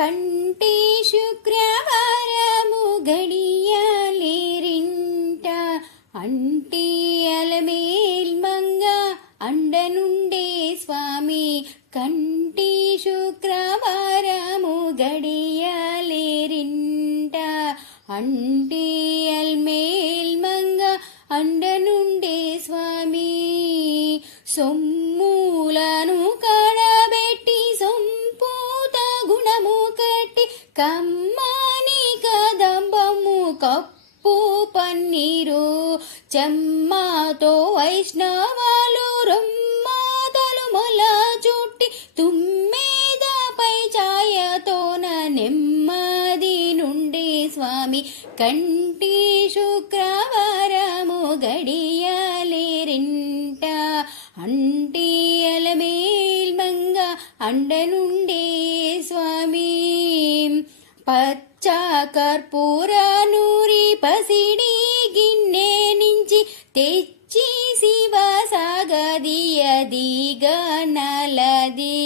కంటే శుక్రవారము గడియలేరింట అంటే అలమేల్ మంగ అండనుండే స్వామి కంటి శుక్రవారము గడియలేరింట అంటే అల్మేల్ మంగ అండనుండే స్వామి. సొమ్ము కమ్మని కదంబము కప్పు పన్నీరు చెమ్మతో వైష్ణవాలు రొమ్మాతలు మొల చుట్టి తుమ్మేదపై ఛాయతోన నెమ్మది నుండి స్వామి కంటి శుక్రవారము గడియలేరింట. అంటి అలమేల్ అండ నుండే స్వామి పచ్చ కర్పూర నూరి పసిడి గిన్నె నుంచి తెచ్చి శివ సాగదియది గనలది